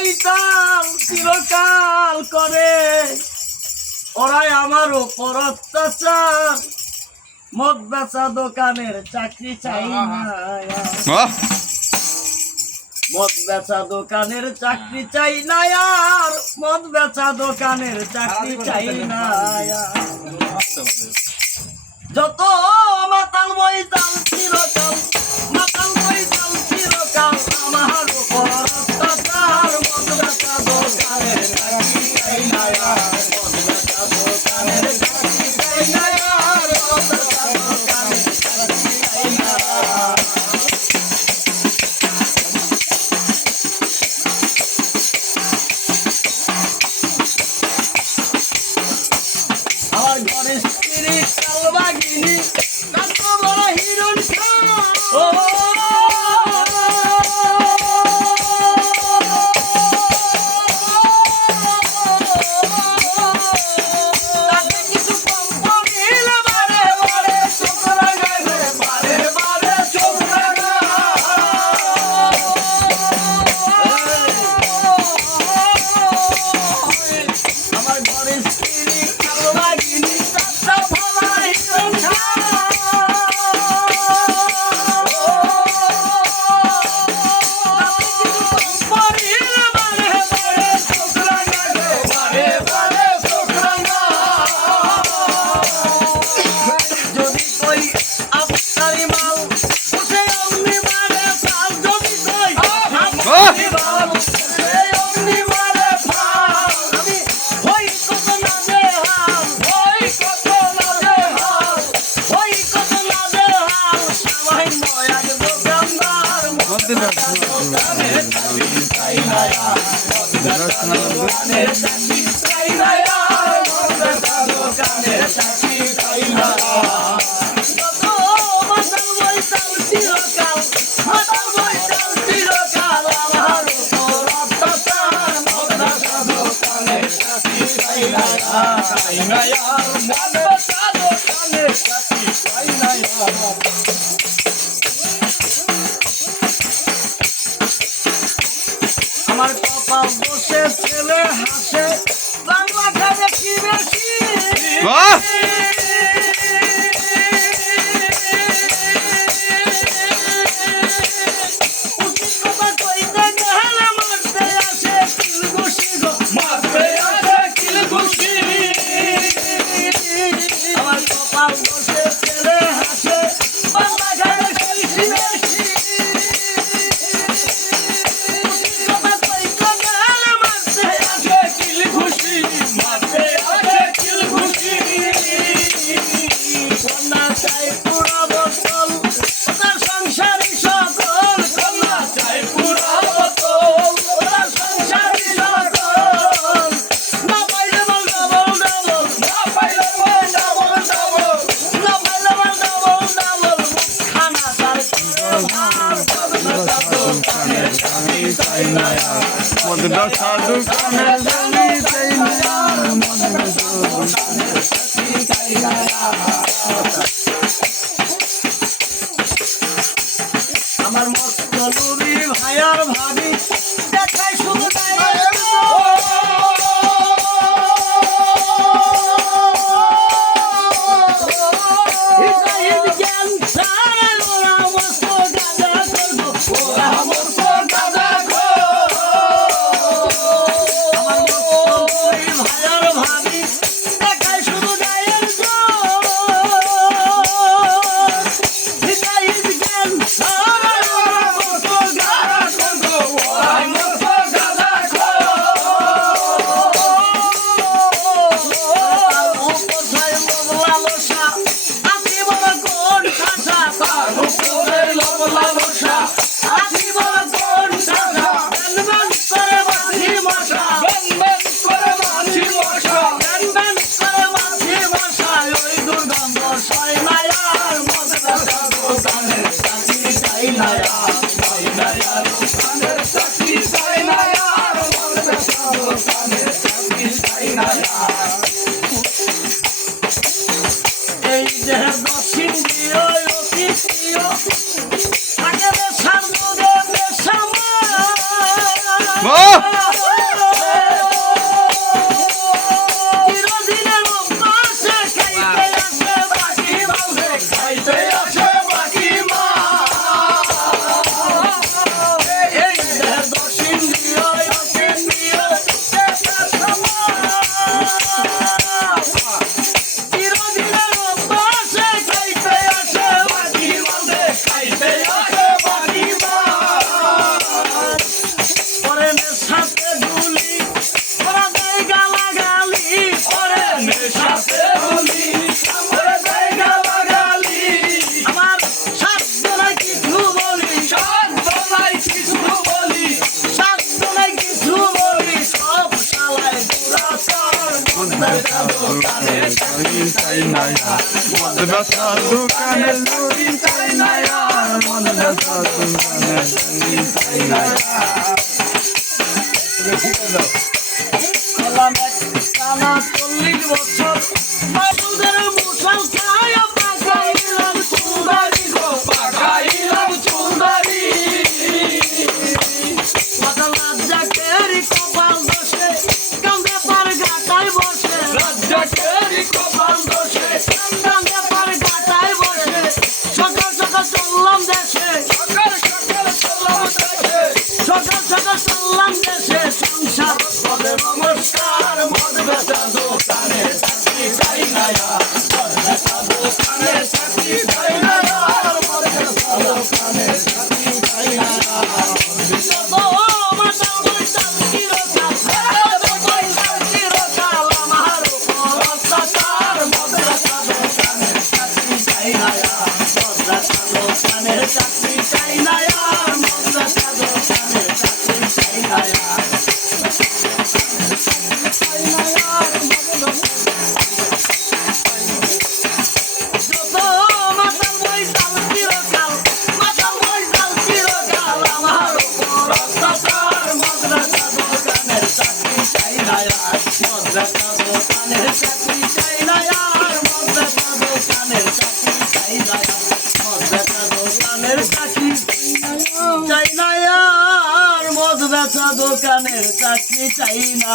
শয়তান চিরকাল করে, ওরাই আমার উপর অত্যাচার। মদ বেচা দোকানের চাকরি চাই না, মদ বেচা দোকানের চাকরি চাই না আর, মদ বেচা দোকানের চাকরি চাই না। যত মাতাল বইতাল চিরকাল, মাতাল বইতাল চিরকাল, আমার উপর অত্যাচার। মদ বেচা দোকানের চাকরি চাই না আর, মদ বেচা দোকানের চাকরি চাই না আর, মদ বেচা দোকানের চাকরি চাই না। আমার ঘরে স্ত্রী কালবাগিনী, কত বড় হিরণ ও কিছু কম করিল বারে বারে চোখ রাগাইবে, বারে বারে চোখ রাগা। আমার ঘরে স্ত্রী কালবাগিনী, কত বড় হিরণ আমার কপাল বসে ছেলে হাসে, বাংলা খাবে কি বেশি। আমার কপাল বসে ছেলে হাসে, বাংলা খাবে কি বেশি। আমার মস্তুরি ভাইয়ার ভাবি দেখাই শুধু ভাইয়ার ভাবি দেখাই শুধু চিরদিনের অভ্যাসে খাইতে আসে বাকি মাঝে খাইতে আসে বাকি মা এই দেহ দশিন্দ্রিয় চিরদিনের অভ্যাসে খাইতে আসে বাকি মাঝে খাইতে আসে বাকি মা পরেনের সাথে ঝুলি ওরা দেয় গালাগালি পরেনের সাথে ঝুলি ওরা দেয় গালাগালি আমার সাধ্য নাই কিছু বলি সাধ্য নাই কিছু বলি সাধ্য নাই কিছু বলি সব শালায় দুরাচার মন্দের দোকানে চাই না দোকানে লুরি চাই না মন্দের দোকানে চাই না টানা 40 বছর বাবুদের মুসাল খায়া পাকাইলাম চুলদারি গো পাকাইলাম চুলদারি মাতাল রাজ্জাকেরই কপাল দোষে কান্দে পার ঘাটায় বসে রাজ্জাকেরই কপাল দোষে কান্দে পার ঘাটায় বসে সকাল সকাল চললাম দেশে সকাল সকাল চললাম দেশে সকাল সকাল চললাম দেশে সংসার পদে নমস্কার মদ বেচা দোকানে চাকরি চাই না মদ বেচা দোকানে চাকরি চাই না মদ বেচা দোকানে চাকরি চাই না আমার উপর অত্যাচার মদ বেচা দোকানে চাকরি চাই না মদ বেচা দোকানে চাকরি চাই না মদ বেচা দোকানে চাকরি চাই না দোকানের চাকরি চাই না